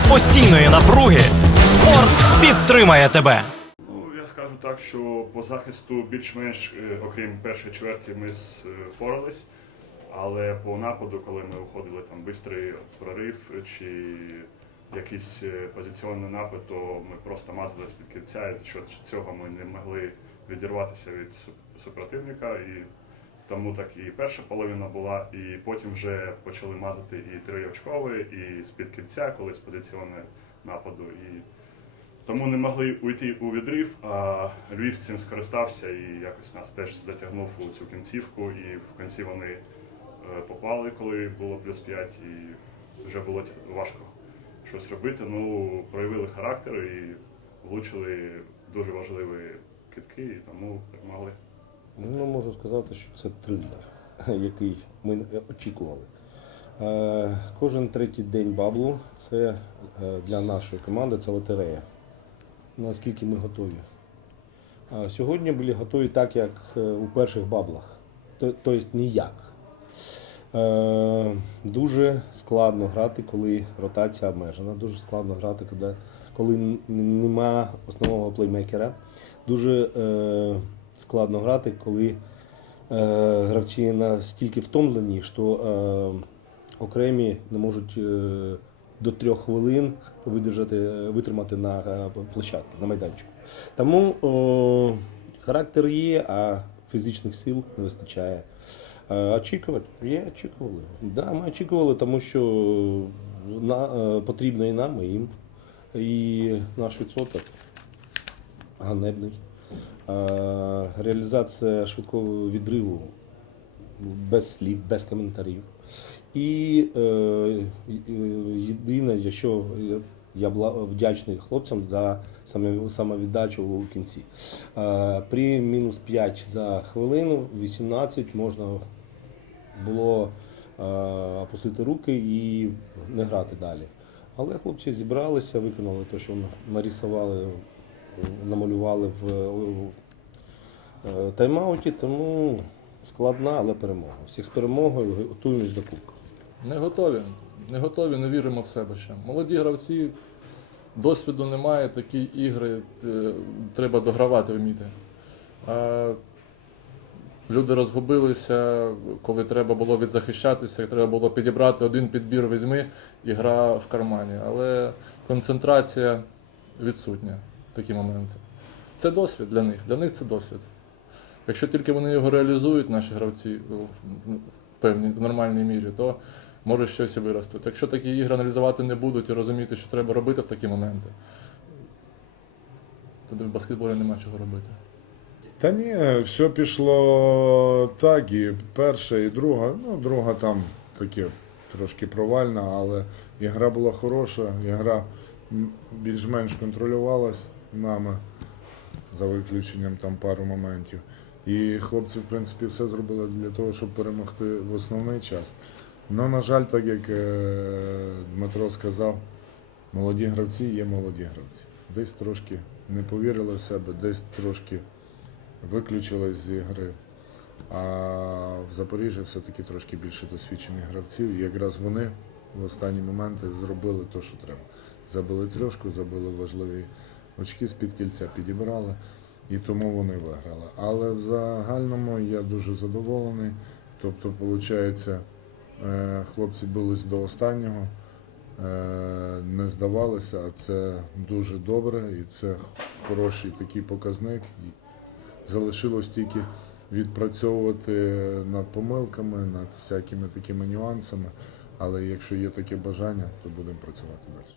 серед постійної напруги спорт підтримає тебе. Ну, я скажу так, що по захисту більш-менш, е, окрім першої чверті, ми е, впорались. Але по нападу, коли ми уходили там бистрий прорив чи якийсь е, позиціонний напад, то ми просто мазали з-під кільця, і за що цього ми не могли відірватися від су- супротивника. І тому так і перша половина була, і потім вже почали мазати і триочковий, і з-під кільця, коли з позиціонного нападу. І тому не могли уйти у відрив, а Львів цим скористався і якось нас теж затягнув у цю кінцівку. І в кінці вони е, попали, коли було плюс 5, і вже було важко щось робити. Ну, проявили характер і влучили дуже важливі китки, і тому перемогли. Ну, можу сказати, що це трилер, який ми очікували. Е, Кожен третій день баблу це е, для нашої команди це лотерея. Наскільки ми готові. Сьогодні були готові так, як е, у перших баблах. Тобто ніяк. Дуже складно грати, коли ротація обмежена. Дуже складно грати, коли, нема основного плеймейкера. Дуже складно грати, коли е, гравці настільки втомлені, що е, окремі не можуть е, до трьох хвилин видержати, витримати на площадці, на майданчику. Тому е, характер є, а фізичних сил не вистачає. Очікувати? Є, очікували. Да, ми очікували, тому що на, потрібно і нам, і їм. І наш відсоток ганебний. Е, Реалізація швидкого відриву без слів, без коментарів. І е, єдине, що я вдячний хлопцям за самовіддачу у кінці. Е, При мінус 5 за хвилину, 18 можна було опустити руки і не грати далі. Але хлопці зібралися, виконали те, що нарисували, намалювали в е, тайм-ауті, тому складна, але перемога. Всіх з перемогою готуємось до кубку. Не готові. Не готові, не віримо в себе ще. Молоді гравці, досвіду немає, такі ігри е, треба догравати вміти. А люди розгубилися, коли треба було відзахищатися, треба було підібрати один підбір, візьми і гра в кармані. Але концентрація відсутня такі моменти. Це досвід для них. Для них це досвід. Якщо тільки вони його реалізують, наші гравці в- в- певній в нормальній мірі, то може щось і вирости. Якщо такі ігри аналізувати не будуть і розуміти, що треба робити в такі моменти, тоді в баскетболі нема чого робити. Та ні, все пішло так, і перша, і друга. Ну, друга там таке трошки провальна, але і гра була хороша, і гра більш-менш контролювалась нами, за виключенням там пару моментів. І хлопці, в принципі, все зробили для того, щоб перемогти в основний час. Ну, на жаль, так як е, Дмитро сказав, молоді гравці є молоді гравці. Десь трошки не повірили в себе, десь трошки виключились з ігри. А в Запоріжжі все-таки трошки більше досвідчених гравців. І якраз вони в останні моменти зробили те, що треба. Забили трьошку, забили важливі очки з-під кільця, підібрали, і тому вони виграли. Але в загальному я дуже задоволений. Тобто, виходить, хлопці бились до останнього, е, не здавалися, а це дуже добре і це хороший такий показник. Залишилось тільки відпрацьовувати над помилками, над всякими такими нюансами. Але якщо є таке бажання, то будемо працювати далі.